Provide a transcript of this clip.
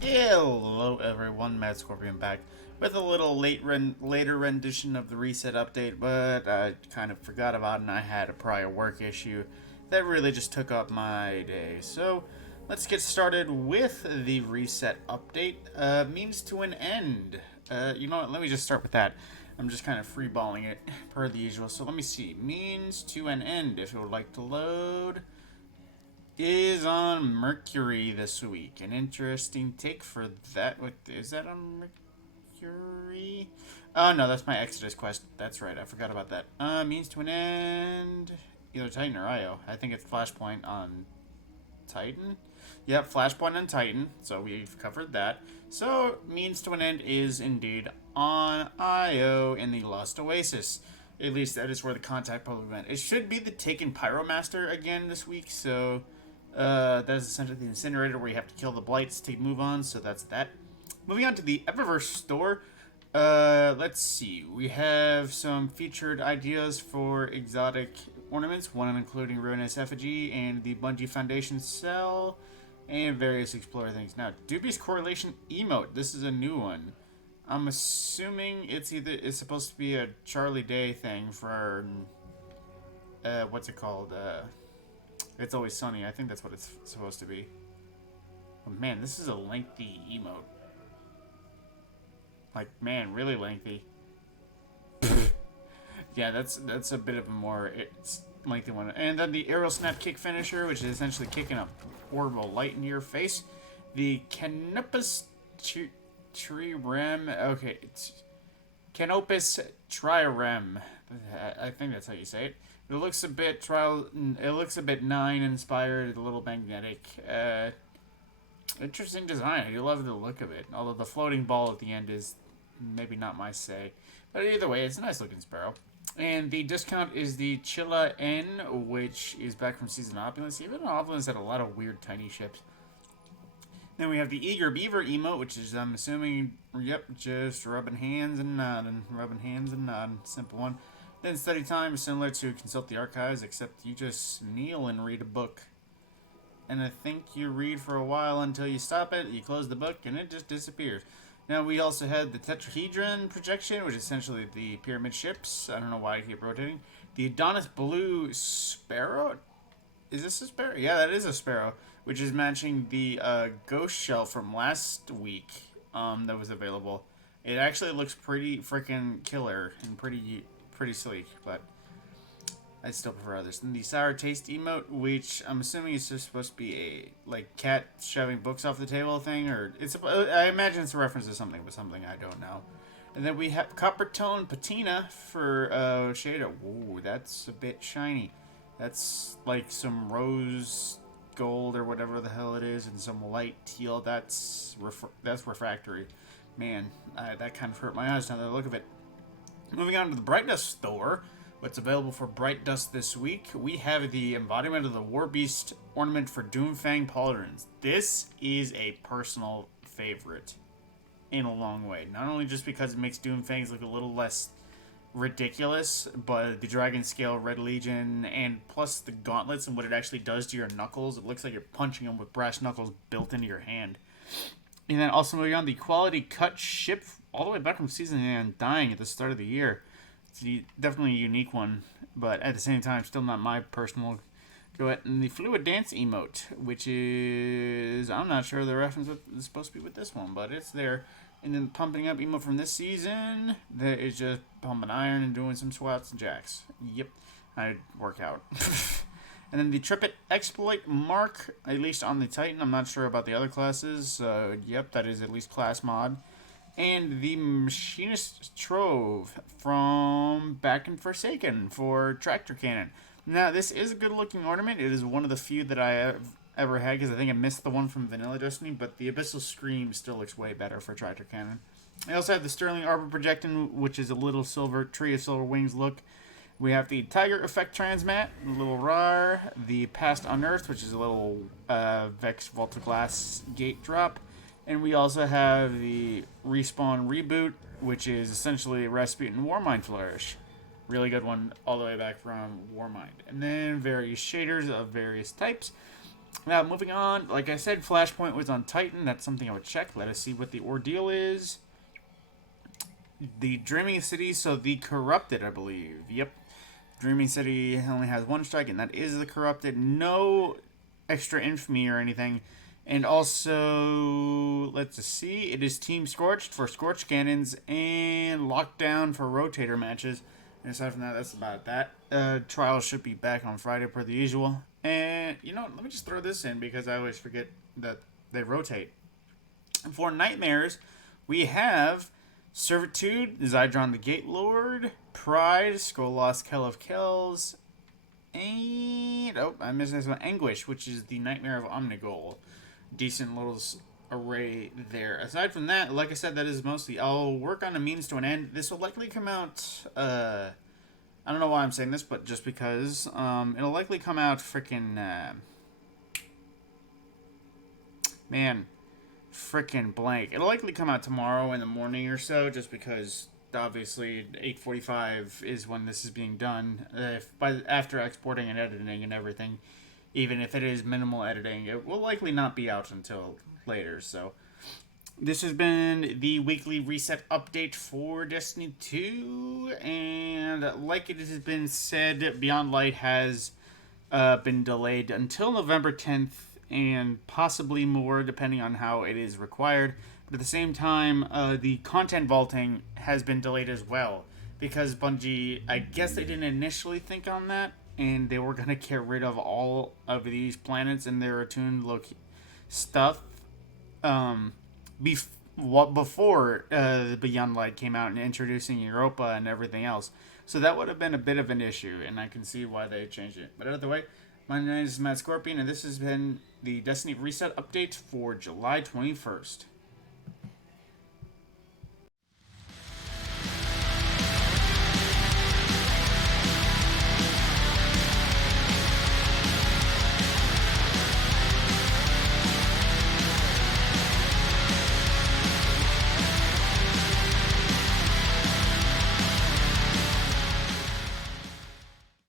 Hello everyone, Mad Scorpion back with a little later rendition of the reset update, but I kind of forgot about it and I had a prior work issue that really just took up my day. So let's get started with the reset update. Means to an end. You know what, let me just start with that. I'm just kind of freeballing it per the usual. So let me see. Means to an end, if you would like to load is on Mercury this week. An interesting take for that. What is that on Mercury? Oh no, that's my Exodus quest. That's right, I forgot about that. Means to an end. Either Titan or Io. I think it's Flashpoint on Titan. Yep, Flashpoint on Titan. So we've covered that. So means to an end is indeed on Io in the Lost Oasis. At least that is where the contact public went. It should be the Taken Pyromaster again this week. So that is essentially the incinerator where you have to kill the blights to move on. So that's that. Moving on to the Eververse store. Let's see. We have some featured ideas for exotic ornaments, one including Ruinous Effigy and the Bungie Foundation cell, and various Explorer things. Now, Dubious Correlation emote. This is a new one. I'm assuming it's supposed to be a Charlie Day thing for what's it called? It's Always Sunny. I think that's what it's supposed to be. Oh, man, this is a lengthy emote. Like, man, really lengthy. Yeah, that's a bit of a more lengthy one. And then the Aerial Snap Kick finisher, which is essentially kicking a horrible light into your face. The Canopus Trirem. Okay, it's Canopus Trirem. I think that's how you say it. It looks a bit It looks a bit Nine inspired, a little magnetic. Interesting design. I do love the look of it. Although the floating ball at the end is maybe not my say, but either way, it's a nice looking sparrow. And the discount is the Chilla N, which is back from Season of Opulence. Even Opulence had a lot of weird tiny ships. Then we have the Eager Beaver emote, which is, I'm assuming, yep, just rubbing hands and nodding. Rubbing hands and nodding. Simple one. Then study time is similar to Consult the Archives, except you just kneel and read a book. And I think you read for a while until you stop it, you close the book, and it just disappears. Now, we also had the Tetrahedron projection, which is essentially the pyramid ships. I don't know why I keep rotating. The Adonis Blue Sparrow? Is this a sparrow? Yeah, that is a sparrow, which is matching the ghost shell from last week that was available. It actually looks pretty freaking killer and pretty sleek, but I still prefer others. And the Sour Taste emote, which I'm assuming is just supposed to be a like cat shoving books off the table thing, or I imagine it's a reference to something, but something I don't know. And then we have Copper Tone Patina for Shader. Ooh, that's a bit shiny. That's like some rose gold or whatever the hell it is, and some light teal. That's refractory. Man, that kind of hurt my eyes now that I look of it. Moving on to the Bright Dust store. What's available for Bright Dust this week? We have the embodiment of the War Beast ornament for Doomfang Pauldrons. This is a personal favorite in a long way. Not only just because it makes Doomfangs look a little less ridiculous, but the Dragon Scale Red Legion and plus the gauntlets and what it actually does to your knuckles. It looks like you're punching them with brass knuckles built into your hand. And then also moving on, the Quality Cut ship all the way back from Season and dying at the start of the year. It's definitely a unique one, but at the same time, still not my personal go at. And the Fluid Dance emote, which is, I'm not sure the reference is supposed to be with this one, but it's there. And then Pumping Up emote from this season, that is just pumping iron and doing some squats and jacks. Yep, I work out. And then the Tripit Exploit mark, at least on the Titan. I'm not sure about the other classes. Yep, that is at least class mod. And the Machinist Trove from Back in Forsaken for Tractor Cannon. Now, this is a good looking ornament. It is one of the few that I have ever had because I think I missed the one from Vanilla Destiny, but the Abyssal Scream still looks way better for Tractor Cannon. I also have the Sterling Arbor Projectin, which is a little silver tree of silver wings look. We have the Tiger Effect Transmat, a little RAR, the Past Unearthed, which is a little Vex Volta Glass gate drop, and we also have the Respawn Reboot, which is essentially Rasputin Warmind Flourish. Really good one all the way back from Warmind. And then various shaders of various types. Now, moving on, like I said, Flashpoint was on Titan. That's something I would check. Let us see what the ordeal is. The Dreaming City, so the Corrupted, I believe. Yep. Dreaming City only has one strike, and that is the Corrupted. No extra infamy or anything. And also, let's just see, it is Team Scorched for Scorched Cannons and Lockdown for Rotator matches. And aside from that, that's about that. Trials should be back on Friday per the usual. And, you know, let me just throw this in because I always forget that they rotate. For Nightmares, we have Servitude, Zydron the Gate Lord, Pride, Skolas, Kell of Kells, and, oh, I missed this one, Anguish, which is the Nightmare of Omnigul. Decent little array there. Aside from that, like I said, that is mostly, I'll work on a means to an end. This will likely come out, I don't know why I'm saying this, but just because, it'll likely come out freaking, frickin' blank. It'll likely come out tomorrow in the morning or so, just because obviously 8:45 is when this is being done. After exporting and editing and everything, even if it is minimal editing, it will likely not be out until later. So this has been the weekly reset update for Destiny 2, and like it has been said, Beyond Light has been delayed until November 10th. And possibly more, depending on how it is required. But at the same time, the content vaulting has been delayed as well. Because Bungie, I guess they didn't initially think on that. And they were going to get rid of all of these planets and their attuned stuff. Before the Beyond Light came out and introducing Europa and everything else. So that would have been a bit of an issue. And I can see why they changed it. But either way, my name is Matt Scorpion, and this has been the Destiny Reset Update for July 21st.